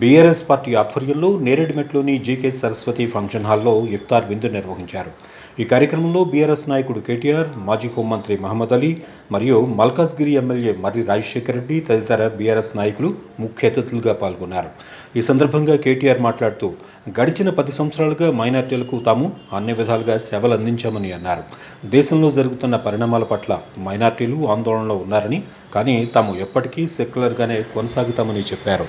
BRS party ఆధ్వర్యంలో నేరేడ్మెట్లోని GK Saraswati function హాల్లో ఇఫ్తార్ విందు నిర్వహించారు. ఈ కార్యక్రమంలో బీఆర్ఎస్ నాయకుడు కేటీఆర్, మాజీ హోంమంత్రి మహమ్మద్ అలీ మరియు మల్కాజ్గిరి ఎమ్మెల్యే మర్రి రాజశేఖర్ రెడ్డి తదితర బీఆర్ఎస్ నాయకులు ముఖ్య అతిథులుగా పాల్గొన్నారు. ఈ సందర్భంగా కేటీఆర్ మాట్లాడుతూ గడిచిన 10 సంవత్సరాలుగా మైనార్టీలకు తాము అన్ని విధాలుగా సేవలు అందించామని అన్నారు. దేశంలో జరుగుతున్న పరిణామాల పట్ల మైనార్టీలు ఆందోళనలో ఉన్నారని, కానీ తాము ఎప్పటికీ సెక్యులర్గానే కొనసాగుతామని చెప్పారు.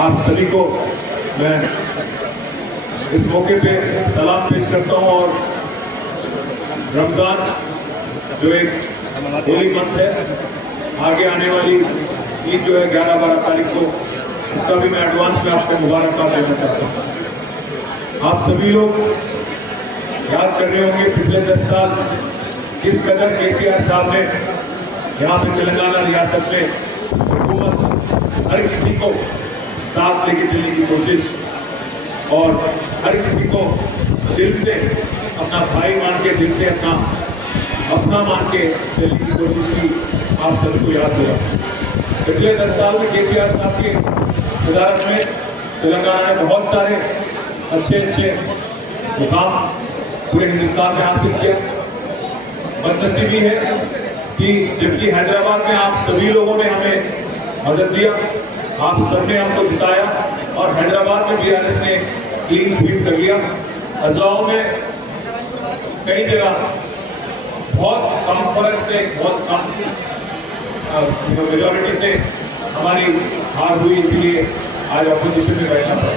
आप सभी को मैं इस मौके पे सलाम पेश करता हूँ और रमज़ान जो एक होली मंथ है, आगे आने वाली ईद जो है 11-12 तारीख को, उसका भी मैं एडवांस में आपको मुबारकबाद देना चाहता हूँ। आप सभी लोग याद कर रहे होंगे पिछले 10 साल किस कदर केसीआर साहब ने यहाँ पे तेलंगाना रियासत में हुकूमत हर किसी को साथ लेके चलने की कोशिश और हर किसी को दिल से अपना भाई मान के, दिल से अपना मान के चलने की कोशिश की, आप सबको याद होगा। पिछले 10 साल में केसीआर साहब की सदारत में तेलंगाना ने बहुत सारे अच्छे मुकाम पूरे हिंदुस्तान में हासिल किया। बदनसीबी है कि जबकि हैदराबाद में आप सभी लोगों ने हमें मदद दिया, आप सबने हमको जिताया और हैदराबाद में बीआरएस ने क्लीन स्वीप कर लिया। अजलाओं में कई जगह बहुत कम फर्क से, बहुत कम मेजॉरिटी से हमारी हार हुई, इसीलिए आज ऑपोजिशन में बैठना पड़ा।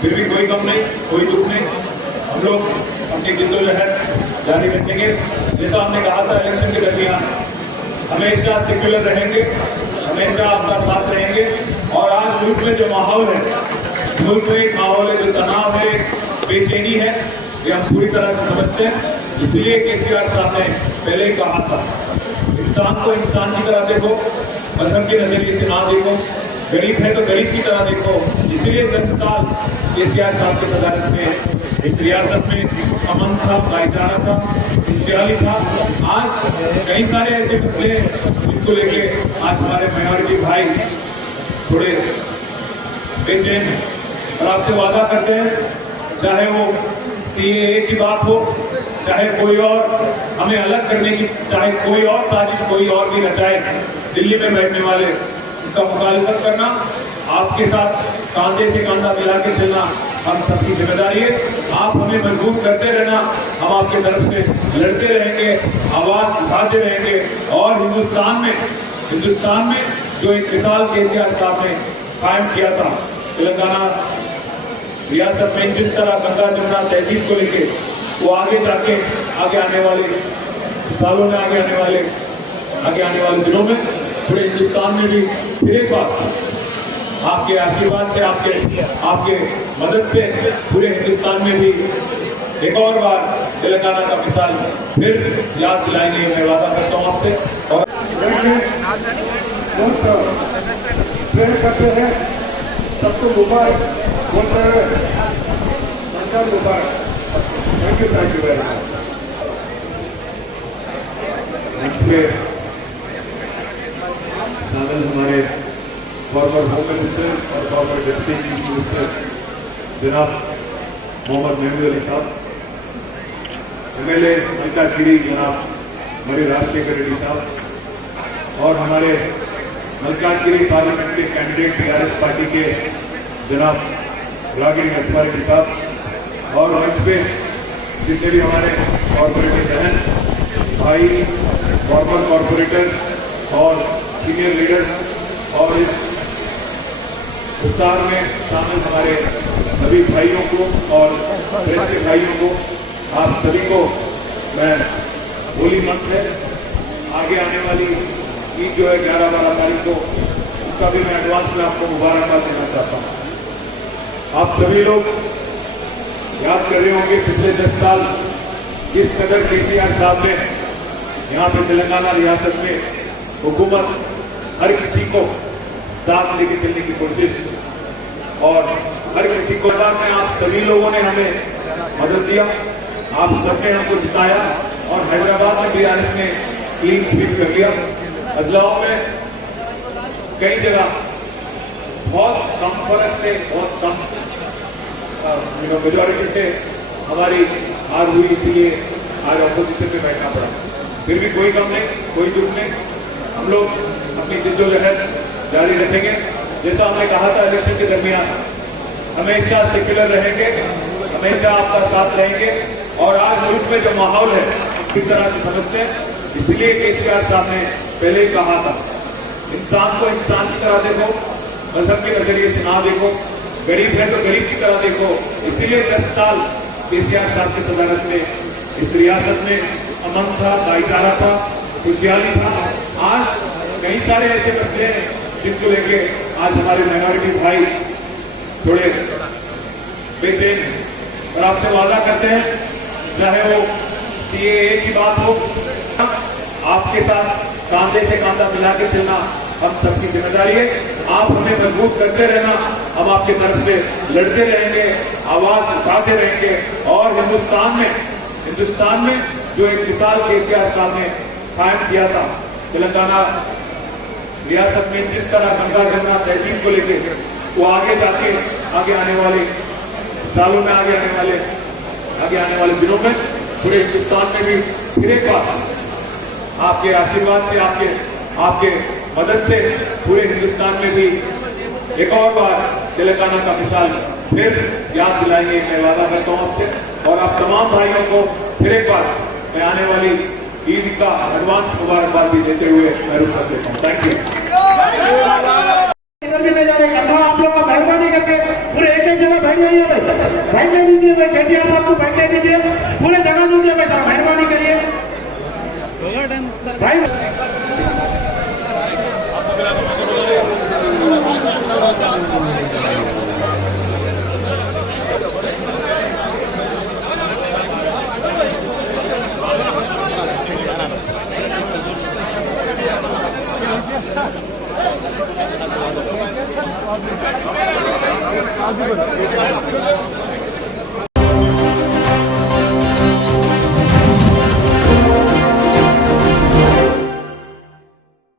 फिर भी कोई गम नहीं, कोई दुख नहीं, हम लोग अपनी जिद्दोजहद जारी रखेंगे। जैसा हमने कहा था इलेक्शन के दरमियान, हमेशा सेक्युलर रहेंगे, हमेशा आपका साथ रहेंगे। और आज मुल्क में जो माहौल है, मुल्क में एक माहौल है, जो तनाव है, बेचैनी है, ये हम पूरी तरह से समझते हैं। इसलिए केसीआर साहब ने पहले ही कहा था, इंसान को इंसान की तरह देखो, मजहब के नजरिए से ना देखो, गरीब है तो गरीब की तरह देखो। इसलिए 10 साल केसीआर साहब की सदारत में इस रियासत में अमन था, भाईचारा था, खुशहाली था। आज कई सारे ऐसे मसले जिनको लेके आज हमारे माइनॉरिटी भाई थोड़े बेचैन हैं और आपसे वादा करते हैं, चाहे वो सीएए की बात हो, चाहे कोई और हमें अलग करने की, चाहे कोई और साजिश कोई और भी रचाए, दिल्ली में बैठने वाले उसका मुखालिफत करना, आपके साथ कांधे से कांधा मिला के चलना हम सबकी जिम्मेदारी है। आप हमें मजबूत करते रहना, हम आपके तरफ से लड़ते रहेंगे, आवाज उठाते रहेंगे। और हिंदुस्तान में जो एक मिसाल केसीआर साहब ने कायम किया था तेलंगाना रियासत में, जिस तरह गंगा जमुना तहजीब को लेके वो आगे जाके आगे आने वाले सालों में, आगे आने वाले दिनों में पूरे हिंदुस्तान में भी फिर एक बार आपके आशीर्वाद से, आपके मदद से पूरे हिंदुस्तान में भी एक और बार तेलंगाना का मिसाल फिर याद दिलाएंगे, मैं वादा करता हूँ आपसे। और करते हैं सबको मुबारक बोलते हुए रमजान मुबारक। Thank you very much. इसमें शामिल हमारे फॉर्मर होम मिनिस्टर और फॉर्मर डिप्टी चीफ मिनिस्टर जनाब मोहम्मद महमूद अली साहब, MLA मल्काजगिरी जनाब मरी राजशेखर रेड्डी साहब और हमारे मल्काजगिरी पार्लियामेंट के कैंडिडेट TRS पार्टी के जनाब रागिनी अथवा रेड्डी साहब और मंच पे जितने भी हमारे कॉर्पोरेटर बहन भाई, फॉर्मर कॉर्पोरेटर और सीनियर लीडर और इस इफ्तार में शामिल हमारे सभी भाइयों को और प्रेस के भाइयों को, आप सभी को मैं होली मंथ है, आगे आने वाली ईद जो है 11-12 तारीख को, उसका भी मैं एडवांस में आपको मुबारकबाद देना चाहता हूं। आप सभी लोग याद कर रहे होंगे पिछले 10 साल जिस कदर KCR साहब ने यहाँ पे तेलंगाना रियासत में हुकूमत हर किसी को साथ लेके चलने की कोशिश और हर किसी को बाद में आप सभी लोगों ने हमें मदद दिया, आप सबने हमको जिताया और हैदराबाद में BRS ने क्लीन स्वीप कर लिया। अजलाओं में कई जगह बहुत कम फर्क से, बहुत कम मेजोरिटी से हमारी हार हुई, इसीलिए आज अपोजिशन में बैठना पड़ा। फिर भी कोई कम नहीं, कोई दुख नहीं, हम लोग अपनी जिद्दोजहद जारी रखेंगे। जैसा हमने कहा था इलेक्शन के दरमियान, हमेशा सेक्युलर रहेंगे, हमेशा आपका साथ रहेंगे और आज मुल्क में जो माहौल है किस तरह से समझते हैं, इसलिए KCR साहब ने पहले ही कहा था इंसान को इंसान की तरह देखो, मजहब के नजरिए से ना देखो, गरीब है तो गरीब की तरह देखो। इसीलिए 10 साल KCR साहब की सदारत में इस रियासत में अमन था, भाईचारा था, खुशहाली था। आज कई सारे ऐसे मसले हैं जिनको लेके आज हमारे माइनॉरिटी भाई थोड़े बेचैन हैं और आपसे वादा करते हैं, चाहे वो CAA की बात हो, आपके साथ कांधे से कांधा मिला के चलना हम सबकी जिम्मेदारी है। आप हमें मजबूत करते रहना, हम आपकी तरफ से लड़ते रहेंगे, आवाज उठाते रहेंगे और हिंदुस्तान में जो एक मिसाल KCR साहब ने कायम किया था तेलंगाना रियासत में, जिस तरह गंगा जमुना तहजीब को लेके वो आगे जाके आगे आने वाले सालों में, आगे आने वाले दिनों में पूरे हिंदुस्तान में भी फिर एक बार आपके आशीर्वाद से, आपके मदद से पूरे हिंदुस्तान में भी एक और बार तेलंगाना का मिसाल फिर याद दिलाएंगे, मैं वादा करता हूं आपसे। और आप तमाम भाइयों को फिर एक बार मैं आने वाली ईद का एडवांस मुबारकबाद भी देते हुए मैं रुखसत लेता हूं। Thank you. में जाने का आप लोग का मेहरबानी करके पूरे एक जगह बैठने दीजिए भाई, KCR साहब को बैठने दीजिए, पूरे जगह दीजिए भाई, मेहरबानी करिए भाई। आजू